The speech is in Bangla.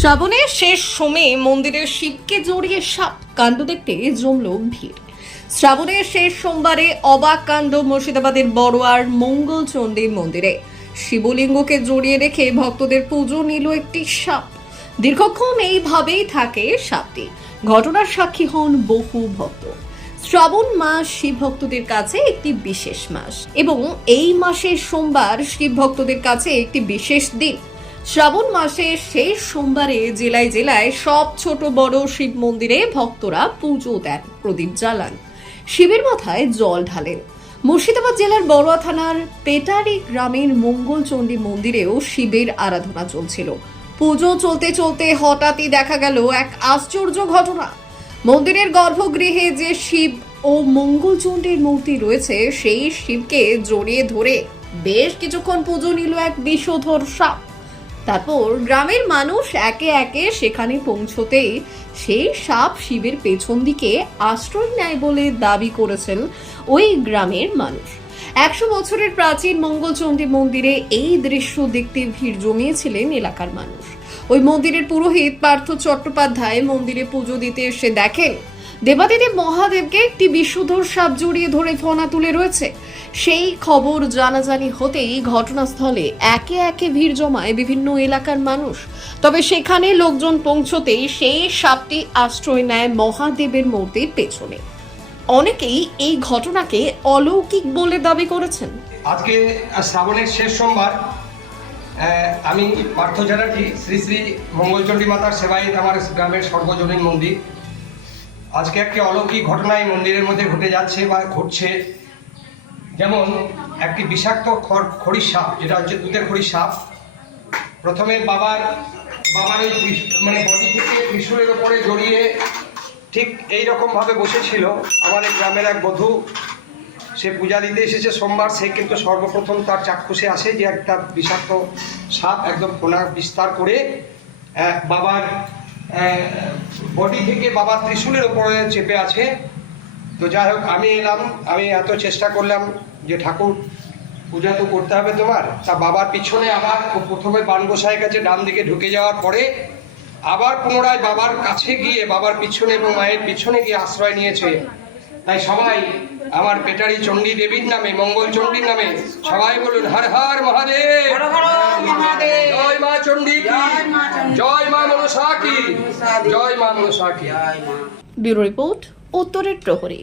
শ্রাবণের শেষ সময়ে মন্দিরের শিবকে জড়িয়ে সাপ কাণ্ড দেখতে জমল ভিড়। শ্রাবণের শেষ সোমবারে অবাক কাণ্ড মুর্শিদাবাদের বড়োয়ার মঙ্গলচণ্ডী মন্দিরে শিবলিঙ্গকে জড়িয়ে রেখে ভক্তদের পুজো নিল একটি সাপ। দীর্ঘক্ষণ এইভাবেই থাকে সাপটি। ঘটনার সাক্ষী হন বহু ভক্ত। শ্রাবণ মাস শিব ভক্তদের কাছে একটি বিশেষ মাস এবং এই মাসের সোমবার শিব ভক্তদের কাছে একটি বিশেষ দিন। শ্রাবণ মাসের শেষ সোমবারে জেলায় জেলায় সব ছোট বড় শিব মন্দিরে ভক্তরা পুজো দেন, প্রদীপ জ্বালান, শিবের মাথায় জল ঢালেন। মুর্শিদাবাদ জেলার বড়ুয়া থানার পেটারি গ্রামের মঙ্গলচণ্ডী মন্দিরেও শিবের আরাধনা চলছিল। পুজো চলতে চলতে হঠাৎই দেখা গেল এক আশ্চর্য ঘটনা। মন্দিরের গর্ভগৃহে যে শিব ও মঙ্গলচণ্ডীর মূর্তি রয়েছে সেই শিবকে জড়িয়ে ধরে বেশ কিছুক্ষণ পুজো নিল এক বিষধর সাপ। তারপর গ্রামের মানুষ একে একে সেখানে পৌঁছতেই সেই সাপ শিবের পেছন দিকে আশ্রয় নেয় বলে দাবি করেছেন ওই গ্রামের মানুষ। 100 বছরের প্রাচীন মঙ্গলচণ্ডী মন্দিরে এই দৃশ্য দেখতে ভিড় জমিয়েছিলেন এলাকার মানুষ। ওই মন্দিরের পুরোহিত পার্থ চট্টোপাধ্যায় মন্দিরে পুজো দিতে এসে দেখেন দেবাদিদেব মহাদেবকে একটি বিষধর সাপ জড়িয়ে ধরে ফনা তুলে রয়েছে। সেই খবর জানাজানি হতেই ঘটনাস্থলে একে একে ভিড় জমায় বিভিন্ন এলাকার মানুষ। তবে সেখানে লোকজন পৌঁছতেই সেই সাপটি আশ্রয় নেয় মহাদেবের মূর্তির পেছনে। অনেকেই এই ঘটনাকে অলৌকিক বলে দাবি করেছেন। আজকে শ্রাবণের শেষ সোমবার, আমি পার্থ চ্যাটার্জি, শ্রী শ্রী মঙ্গলচণ্ডী মাতার সেবায়িত আমার গ্রামের সর্বজনীন মন্দির। আজকে একটি অলৌকিক ঘটনা এই মন্দিরের মধ্যে ঘটে যাচ্ছে বা ঘটছে। যেমন একটি বিষাক্ত খড়ির সাপ, যেটা হচ্ছে দুধের খড়ির সাপ, প্রথমে বাবার ওই বডি থেকে ত্রিশূলের ওপরে জড়িয়ে ঠিক এইরকমভাবে বসেছিল। আমাদের গ্রামের এক বধূ, সে পূজা দিতে এসেছে সোমবার, সে কিন্তু সর্বপ্রথম তার চাক্ষুষে আসে যে একটা বিষাক্ত সাপ একদম ফোনা বিস্তার করে বাবার বডি থেকে বাবার ত্রিশূলের ওপরে চেপে আছে। তো যাই হোক, আমি এলাম, আমি এত চেষ্টা করলাম যে ঠাকুর পূজা তো করতে হবে তোমার। তা বাবার পিছনে আবার প্রথমে বান গোসাইয়ের কাছে ডান দিকে ঢুকে যাওয়ার পরে আবার পুনরায় বাবার কাছে গিয়ে বাবার পিছনে এবং মায়ের পিছনে গিয়ে আশ্রয় নিয়েছে। তাই সবাই আমার পেটারি চণ্ডী দেবীর নামে, মঙ্গলচণ্ডীর নামে সবাই বলুন হর হর মহাদেব, জয় মা চণ্ডী কি, জয় মা মনসা কি, জয় মা মনসা কি। ব্যুরো রিপোর্ট, উত্তরের প্রহরী।